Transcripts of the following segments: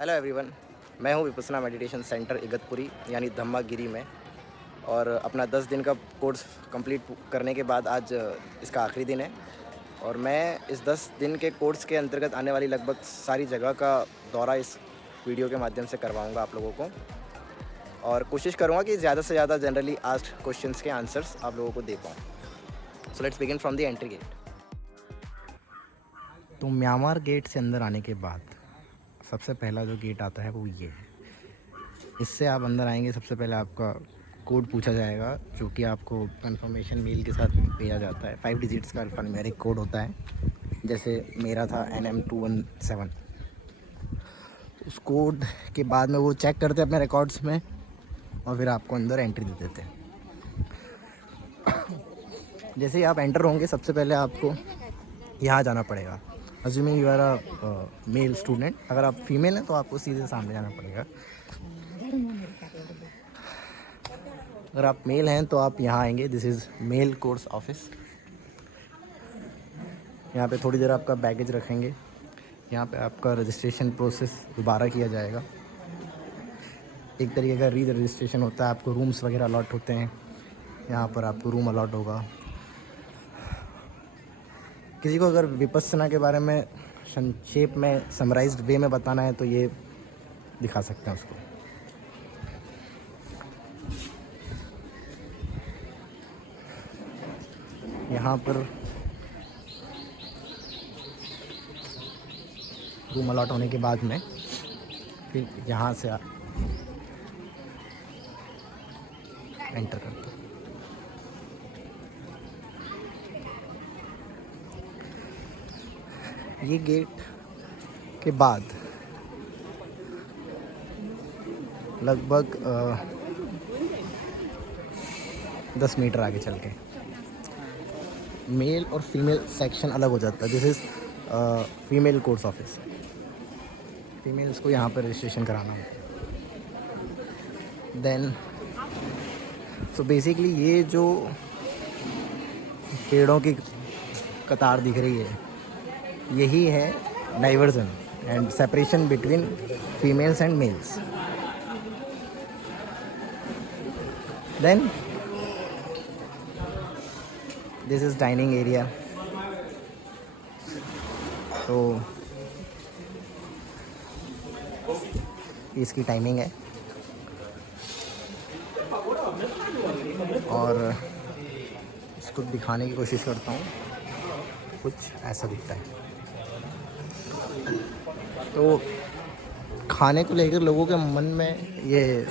Hello everyone, मैं हूँ Vipassana meditation centre Igatpuri यानी धम्मागिरी में। और अपना 10 दिन का कोर्स कंप्लीट करने के बाद आज इसका आखिरी दिन है। और मैं इस 10 दिन के कोर्स के अंतर्गत आने वाली लगभग सारी जगह का दौरा इस वीडियो के माध्यम से करवाऊंगा आप लोगों को। और कोशिश करूँगा कि ज़्यादा से ज़्यादा जनरली आस्क्ड क्वेश्चंस के आंसर्स आप लोगों को दे पाऊँ। So let's begin from the entry gate. तो म्यांमार गेट से अंदर आने के बाद सबसे पहला जो गेट आता है वो ये है। इससे आप अंदर आएंगे, सबसे पहले आपका कोड पूछा जाएगा जो कि आपको कंफर्मेशन मेल के साथ भेजा जाता है। 5 डिजिट्स का अल्फ़ान्यूमेरिक कोड होता है, जैसे मेरा था NM217। उस कोड के बाद में वो चेक करते हैं अपने रिकॉर्ड्स में और फिर आपको अंदर एंट्री दे देते हैं। जैसे ही आप एंटर होंगे सबसे पहले आपको यहाँ जाना पड़ेगा। Assuming you are a male student, अगर आप फीमेल हैं तो आपको सीधे सामने जाना पड़ेगा। अगर आप मेल हैं तो आप यहाँ आएंगे। This is male course office. यहाँ पे थोड़ी देर आपका बैगेज रखेंगे। यहाँ पे आपका रजिस्ट्रेशन प्रोसेस दोबारा किया जाएगा। एक तरीके का री रजिस्ट्रेशन होता है। आपको रूम्स वगैरह अलॉट होते हैं, यहाँ पर आपको रूम अलॉट होगा। किसी को अगर विपस्सना के बारे में संक्षेप में समराइज्ड वे में बताना है तो ये दिखा सकते हैं उसको। यहाँ पर रूम अलॉट होने के बाद में फिर यहाँ से एंटर करते हैं। ये गेट के बाद लगभग 10 मीटर आगे चल के मेल और फीमेल सेक्शन अलग हो जाता है। This is female course office. Females को यहाँ पर रजिस्ट्रेशन कराना है। देन सो बेसिकली ये जो पेड़ों की कतार दिख रही है यही है diversion and separation between females and males. Then this is dining area. तो इसकी टाइमिंग है और इसको दिखाने की कोशिश करता हूँ। कुछ ऐसा दिखता है। तो खाने को लेकर लोगों के मन में ये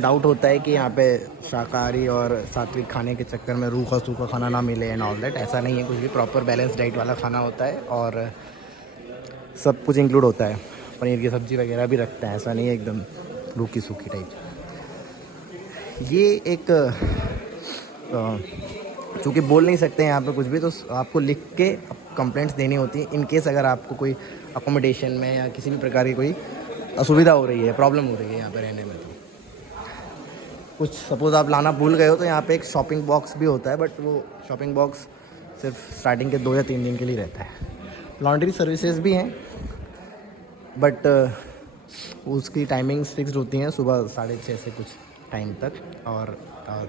डाउट होता है कि यहाँ पे शाकाहारी और सात्विक खाने के चक्कर में रूखा सूखा खाना ना मिले एंड ऑल दैट। ऐसा नहीं है, कुछ भी प्रॉपर बैलेंस डाइट वाला खाना होता है और सब कुछ इंक्लूड होता है। पनीर की सब्ज़ी वगैरह भी रखते हैं, ऐसा नहीं है एकदम रूखी सूखी टाइप। ये एक चूँकि बोल नहीं सकते हैं यहाँ पे कुछ भी, तो आपको लिख के कंप्लेंट्स देनी होती है इन केस अगर आपको कोई अकोमोडेशन में या किसी भी प्रकार की कोई असुविधा हो रही है, प्रॉब्लम हो रही है यहाँ पे रहने में। तो कुछ सपोज़ आप लाना भूल गए हो तो यहाँ पे एक शॉपिंग बॉक्स भी होता है, बट वो शॉपिंग बॉक्स सिर्फ स्टार्टिंग के 2 या 3 दिन के लिए रहता है। लॉन्ड्री सर्विसेज भी हैं बट उसकी टाइमिंग्स फिक्स्ड होती हैं, सुबह 6:30 से कुछ टाइम तक और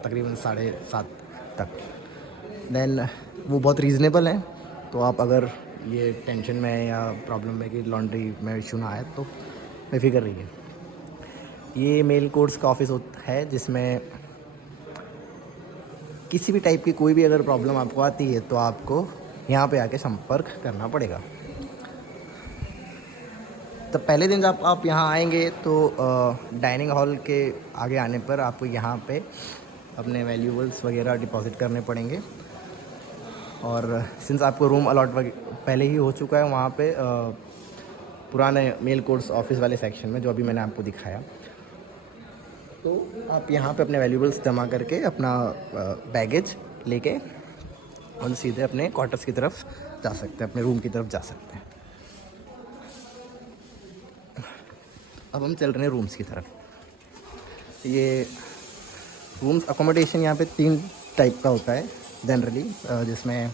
तकरीबन 7:30 तक। देन वो बहुत रीज़नेबल है, तो आप अगर ये टेंशन में है या प्रॉब्लम में कि लॉन्ड्री में इशू ना आए तो बेफिक्र रहिए। ये मेल कोर्स का ऑफिस है जिसमें किसी भी टाइप की कोई भी अगर प्रॉब्लम आपको आती है तो आपको यहाँ पे आके संपर्क करना पड़ेगा। तो पहले दिन जब आप यहाँ आएंगे तो डाइनिंग हॉल के आगे आने पर आपको यहाँ पे अपने वैल्यूबल्स वगैरह डिपॉजिट करने पड़ेंगे। और सिंस आपको रूम अलॉट पहले ही हो चुका है वहाँ पे पुराने मेल कोर्स ऑफिस वाले सेक्शन में जो अभी मैंने आपको दिखाया, तो आप यहाँ पे अपने वैल्यूबल्स जमा करके अपना बैगेज लेके और सीधे अपने क्वार्टर्स की तरफ जा सकते हैं, अपने रूम की तरफ जा सकते हैं। अब हम चल रहे हैं रूम्स की तरफ। ये रूम्स अकोमोडेशन यहाँ पे 3 टाइप का होता है जनरली, जिसमें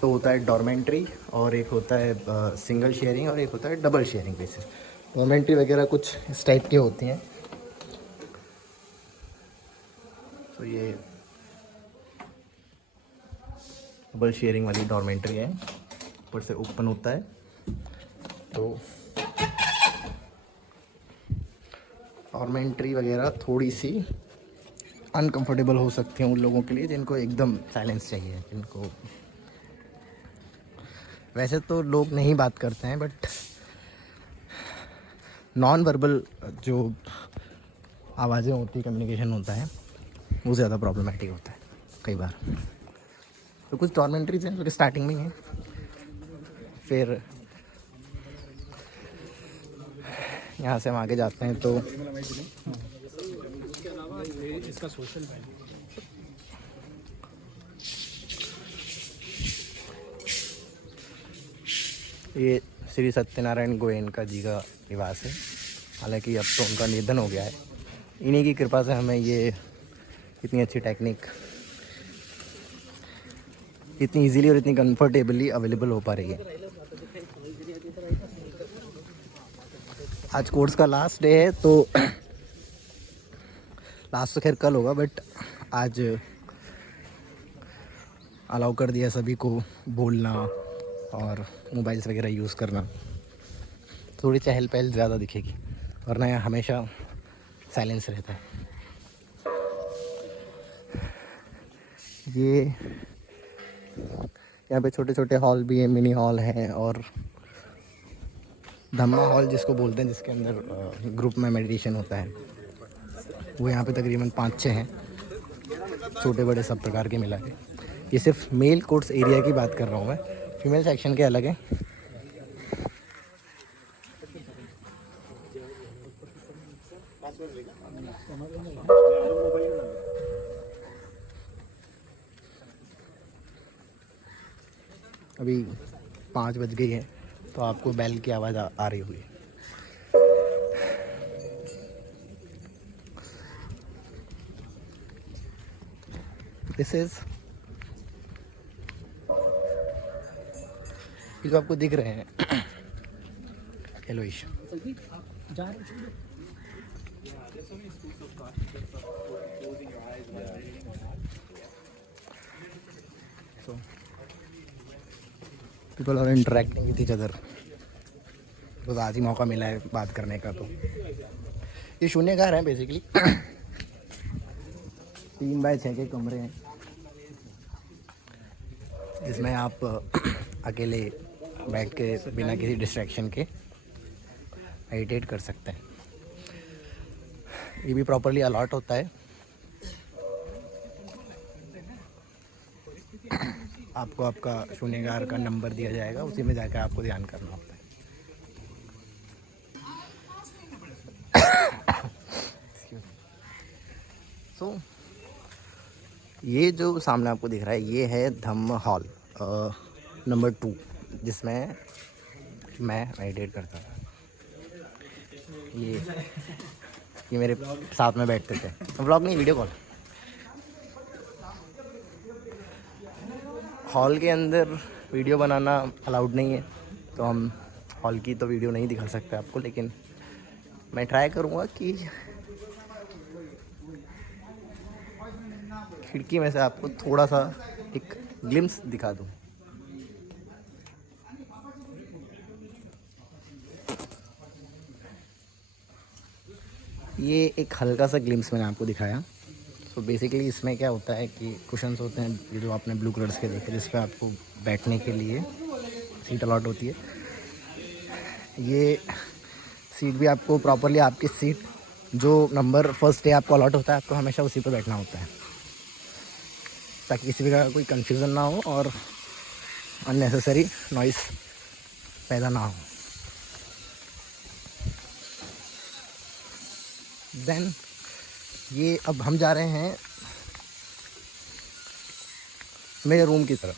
तो होता है डॉर्मेंट्री और एक होता है सिंगल शेयरिंग और एक होता है डबल शेयरिंग बेसिस। कमेंट्री वगैरह कुछ इस टाइप की होती हैं। तो ये डबल शेयरिंग वाली डॉर्मेंट्री है, ऊपर से ओपन होता है। तो डॉर्मेंट्री वगैरह थोड़ी सी अनकंफर्टेबल हो सकती हैं उन लोगों के लिए जिनको एकदम साइलेंस चाहिए, जिनको वैसे तो लोग नहीं बात करते हैं बट नॉन वर्बल जो आवाज़ें होती, कम्युनिकेशन होता है, वो ज़्यादा प्रॉब्लमेटिक होता है कई बार। तो कुछ डॉर्मेंट्रीज हैं जो कि स्टार्टिंग में ही हैं, फिर यहाँ से हम आगे जाते हैं तो इसका सोशल ये श्री सत्यनारायण गोयनका जी का निवास है। हालांकि अब तो उनका निधन हो गया है। इन्हीं की कृपा से हमें ये इतनी अच्छी टेक्निक इतनी इजीली और इतनी कंफर्टेबली अवेलेबल हो पा रही है। आज कोर्स का लास्ट डे है, तो लास्ट तो खैर कल होगा, बट आज अलाउ कर दिया सभी को बोलना और मोबाइल्स वगैरह यूज़ करना। थोड़ी चहल पहल ज़्यादा दिखेगी, वरना यहाँ हमेशा साइलेंस रहता है। ये यहाँ पे छोटे छोटे हॉल भी हैं, मिनी हॉल हैं, और धम्मा हॉल जिसको बोलते हैं, जिसके अंदर ग्रुप में मेडिटेशन होता है, वो यहाँ पे तकरीबन 5-6 हैं, छोटे बड़े सब प्रकार के मिला के। ये सिर्फ मेल कोर्स एरिया की बात कर रहा हूँ मैं, फीमेल सेक्शन के अलग है। अभी 5 बज गई है, तो आपको बेल की आवाज़ आ रही हुई है। दिस इज ये जो आपको दिख रहे हैं yellowish, so people are interacting with each other। तो आज ही मौका मिला है बात करने का। तो ये शून्यकार है बेसिकली 3x6 के कमरे हैं, जिसमें आप अकेले बैठ के बिना किसी डिस्ट्रैक्शन के मेडिटेट कर सकते हैं। ये भी प्रॉपर्ली अलॉट होता है। आपको आपका शून्यकार का नंबर दिया जाएगा, उसी में जाकर आपको ध्यान करना होता है। सो ये जो सामने आपको दिख रहा है, ये है धम्म हॉल नंबर 2, जिसमें मैं मेडिटेट करता था। ये मेरे साथ में बैठते थे। व्लॉग नहीं, वीडियो कॉल। हॉल के अंदर वीडियो बनाना अलाउड नहीं है, तो हम हॉल की तो वीडियो नहीं दिखा सकते आपको, लेकिन मैं ट्राई करूँगा कि खिड़की में से आपको थोड़ा सा एक ग्लिम्स दिखा दूँ। ये एक हल्का सा ग्लिम्स मैंने आपको दिखाया। तो बेसिकली इसमें क्या होता है कि कुशन्स होते हैं, ये जो आपने ब्लू कलर्स के देखे, जिस पे आपको बैठने के लिए सीट अलॉट होती है। ये सीट भी आपको प्रॉपरली आपकी सीट जो नंबर फर्स्ट डे आपको अलॉट होता है, आपको हमेशा उसी पे बैठना होता है, ताकि किसी प्रकार का कोई कन्फ्यूज़न ना हो और अननेसेसरी नॉइस पैदा ना हो। देन ये अब हम जा रहे हैं मेरे रूम की तरफ।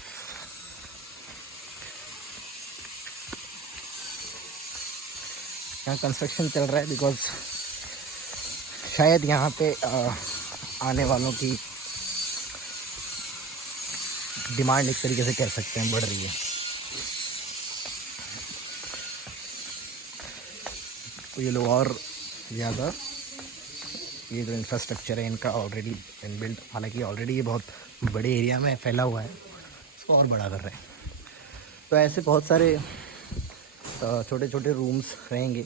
यहाँ कंस्ट्रक्शन चल रहा है, बिकॉज शायद यहाँ पे आने वालों की डिमांड एक तरीके से कह सकते हैं बढ़ रही है। तो ये लोग और ज़्यादा ये जो इंफ्रास्ट्रक्चर है इनका ऑलरेडी इनबिल्ट, हालांकि ऑलरेडी ये बहुत बड़े एरिया में फैला हुआ है, इसको और बड़ा कर रहे हैं। तो ऐसे बहुत सारे छोटे छोटे रूम्स रहेंगे।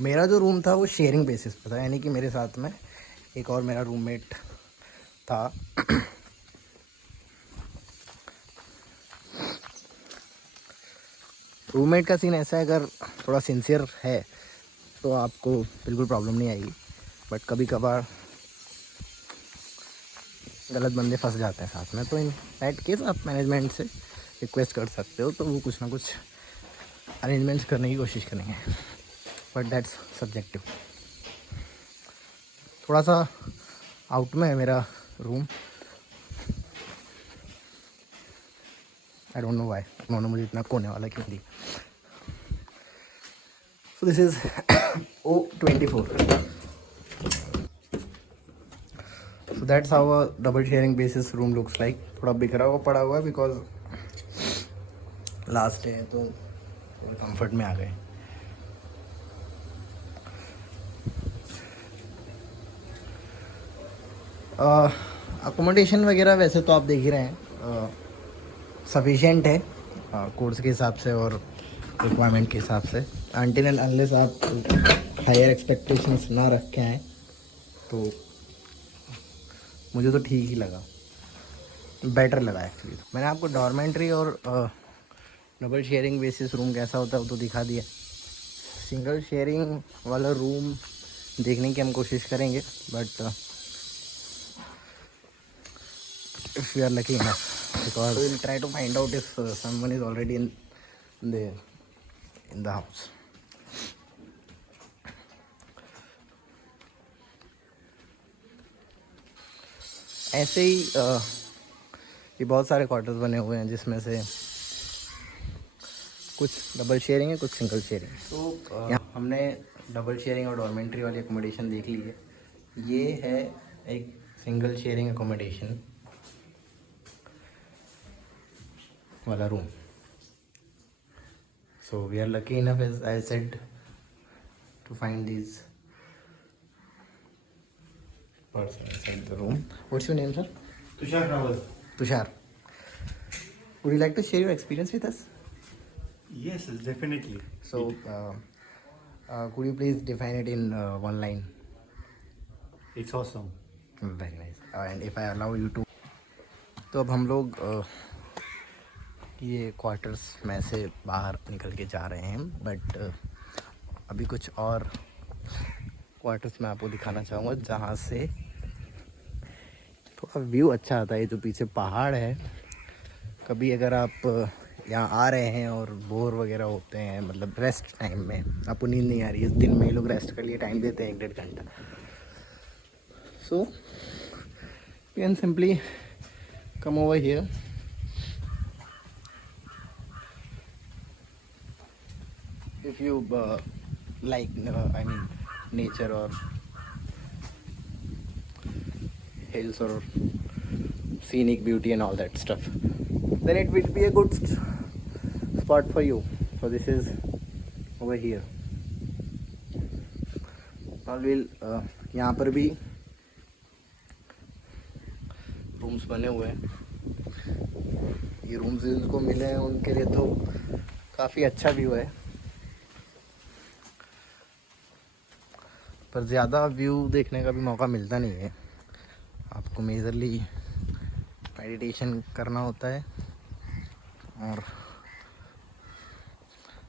मेरा जो रूम था वो शेयरिंग बेसिस पर था, यानी कि मेरे साथ में एक और मेरा रूममेट था। रूममेट का सीन ऐसा है, अगर थोड़ा सिंसियर है तो आपको बिल्कुल प्रॉब्लम नहीं आएगी, बट कभी कभार गलत बंदे फंस जाते हैं साथ में, तो इन दैट केस आप मैनेजमेंट से रिक्वेस्ट कर सकते हो, तो वो कुछ ना कुछ अरेंजमेंट्स करने की कोशिश करेंगे, बट दैट्स सब्जेक्टिव। थोड़ा सा आउट में है मेरा room, I don't know why उन्होंने मुझे इतना कोने वाला क्यों दी। So this is O24। So that's how a double sharing basis room looks like. थोड़ा बिखरा हुआ पड़ा हुआ है बिकॉज लास्ट डे है, तो कंफर्ट में आ गए। अकोमोडेशन वगैरह वैसे तो आप देख ही रहे हैं, सफिशेंट है कोर्स के हिसाब से और रिक्वायरमेंट के हिसाब से। अनटिल एंड अनलेस आप हायर एक्सपेक्टेशंस ना रख के आए, तो मुझे तो ठीक ही लगा, बेटर लगा एक्चुअली। मैंने आपको डॉर्मेंट्री और डबल शेयरिंग बेसिस रूम कैसा होता है वो तो दिखा दिया। सिंगल शेयरिंग वाला रूम देखने की हम कोशिश करेंगे, but if we are lucky enough, because we'll try to find out if someone is already in the house. ऐसे ही ये बहुत सारे क्वार्टर्स बने हुए हैं, जिसमें से कुछ डबल शेयरिंग है, कुछ सिंगल शेयरिंग। तो हमने डबल शेयरिंग और डॉर्मेंट्री वाली एकोमोडेशन देख ली है। ये है एक सिंगल शेयरिंग एकोमोडेशन वाला room. So we are lucky enough, as I said, to find these person inside the room. What's your name, sir? Tushar Rawal. Tushar. Would you like to share your experience with us? Yes, definitely. So, could you please define it in one line? It's awesome. Very nice. And if I allow you to, तो अब हम लोग ये quarters में से बाहर निकल के जा रहे हैं, बट अभी कुछ और क्वार्टर्स मैं आपको दिखाना चाहूँगा जहाँ से थोड़ा व्यू अच्छा आता है। जो पीछे पहाड़ है, कभी अगर आप यहाँ आ रहे हैं और बोर वगैरह होते हैं, मतलब रेस्ट टाइम में आपको नींद नहीं आ रही है, दिन में ये लोग रेस्ट के लिए टाइम देते हैं 1-1.5 घंटा, so you can simply come over here. If you like, I mean, nature or hills or scenic beauty and all that stuff, then it will be a good spot for you. So this is over here. Now we'll यहाँ पर भी rooms बने हुए हैं। ये rooms जिनको मिले हैं उनके लिए तो काफ़ी अच्छा व्यू है, पर ज़्यादा व्यू देखने का भी मौका मिलता नहीं है। आपको मेजरली मेडिटेशन करना होता है, और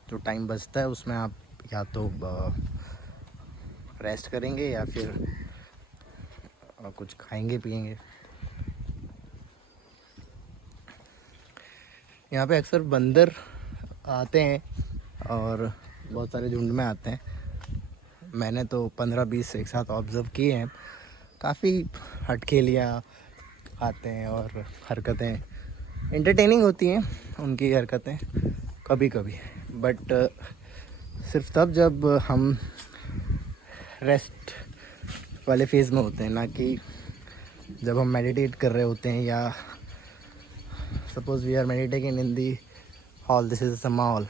जो टाइम बचता है उसमें आप या तो रेस्ट करेंगे या फिर कुछ खाएंगे पिएंगे। यहाँ पे अक्सर बंदर आते हैं और बहुत सारे झुंड में आते हैं। मैंने तो 15-20 एक साथ ऑब्ज़र्व किए हैं। काफ़ी हटखेलियाँ आते हैं और हरकतें एंटरटेनिंग होती हैं उनकी हरकतें कभी कभी, बट सिर्फ तब जब हम रेस्ट वाले फेज़ में होते हैं, ना कि जब हम मेडिटेट कर रहे होते हैं, या suppose we are meditating in the hall, this is a mall,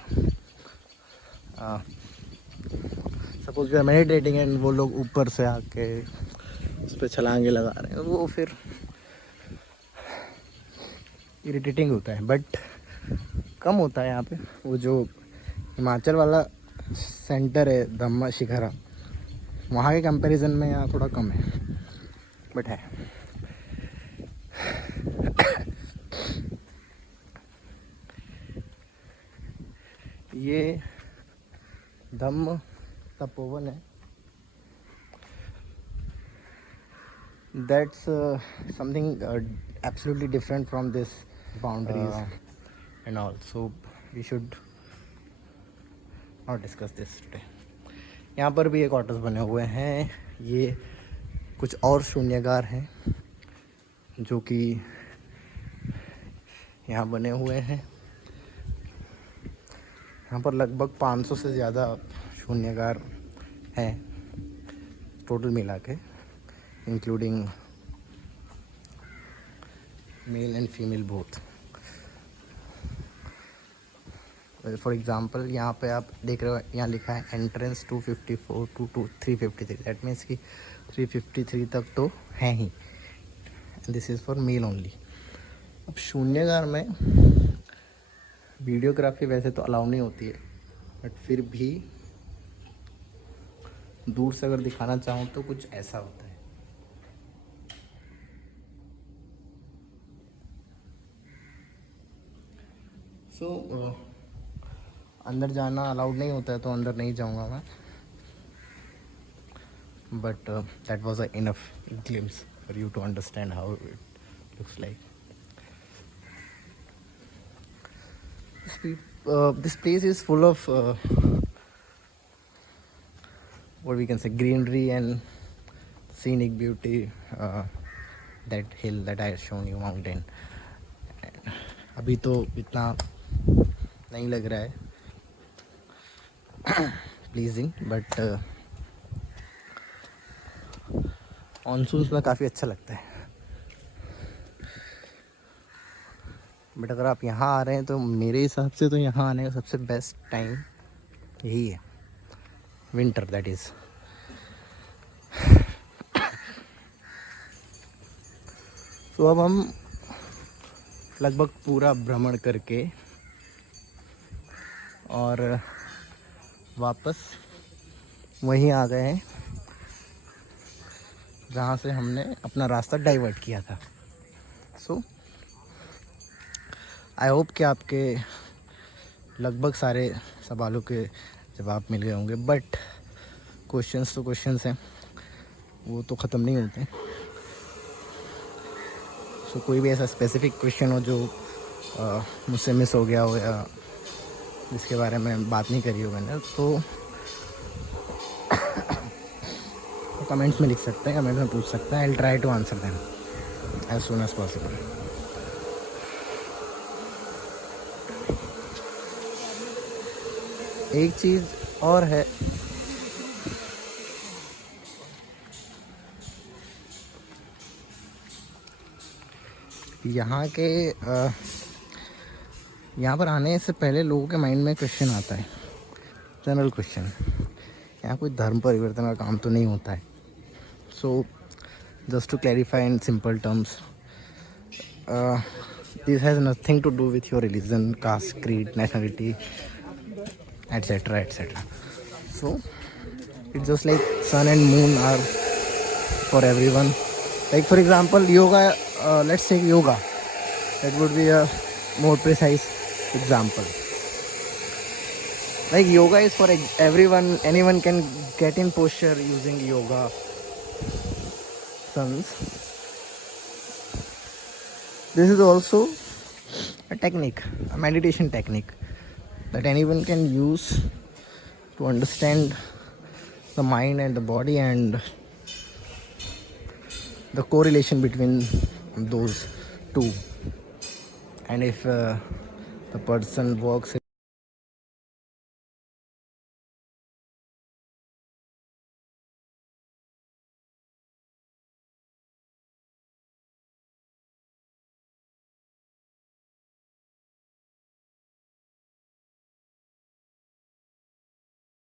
suppose we are meditating and वो लोग ऊपर से आके उस पर छलांगे लगा रहे हैं, वो फिर इरिटेटिंग होता है। बट कम होता है यहाँ पे। वो जो हिमाचल वाला सेंटर है धम्मा शिखरा, वहाँ के कंपैरिजन में यहाँ थोड़ा कम है, बट है। ये धम्म तपोवन है। That's something absolutely different from this boundaries and all. So we should not discuss this today. यहाँ पर भी एक क्वार्टर्स बने हुए हैं। ये कुछ और शून्यगार हैं जो कि यहाँ बने हुए हैं। यहाँ पर लगभग 500 से ज़्यादा शून्यगार हैं टोटल मिला के, including male and female both. For example यहाँ पे आप देख रहे हो, यहाँ लिखा है एंट्रेंस 254 to 353। दैट मीन्स कि 353 तक तो है ही। This is for male only. अब शून्यगार में वीडियोग्राफी वैसे तो अलाउ नहीं होती है, बट फिर भी दूर से अगर दिखाना चाहूँ तो कुछ ऐसा होता है। सो अंदर जाना अलाउड नहीं होता है तो अंदर नहीं जाऊंगा मैं, but that was a enough glimpse for you to understand how it looks like. This place is full of what we can say greenery and scenic beauty. That hill that I have shown you, mountain. अभी तो इतना नहीं लग रहा है pleasing, but ऑनसून्स में काफ़ी अच्छा लगता है। बट अगर आप यहाँ आ रहे हैं तो मेरे हिसाब से तो यहाँ आने का सबसे बेस्ट टाइम यही है, विंटर दैट इज़। तो अब हम लगभग पूरा भ्रमण करके और वापस वहीं आ गए हैं जहाँ से हमने अपना रास्ता डाइवर्ट किया था। सो आई होप कि आपके लगभग सारे सवालों के जवाब मिल गए होंगे, बट क्वेश्चंस तो क्वेश्चंस हैं, वो तो ख़त्म नहीं होते। सो कोई भी ऐसा स्पेसिफिक क्वेश्चन हो जो मुझसे मिस हो गया हो या जिसके बारे में बात नहीं करी हो मैंने, तो कमेंट्स में लिख सकते हैं, कमेंट्स में पूछ सकते हैं। I will try to answer them as soon as possible. एक चीज़ और है, यहाँ पर आने से पहले लोगों के माइंड में क्वेश्चन आता है, जनरल क्वेश्चन, यहाँ कोई धर्म परिवर्तन का काम तो नहीं होता है। So just to clarify in simple terms, this has nothing to do with your religion, caste, creed, nationality, etc etc. So it's just like sun and moon are for everyone. Like for example yoga, let's take yoga, that would be a more precise example. Like yoga is for everyone, anyone can get in posture using yoga suns. This is also a technique, a meditation technique that anyone can use to understand the mind and the body and the correlation between those two. And if the person works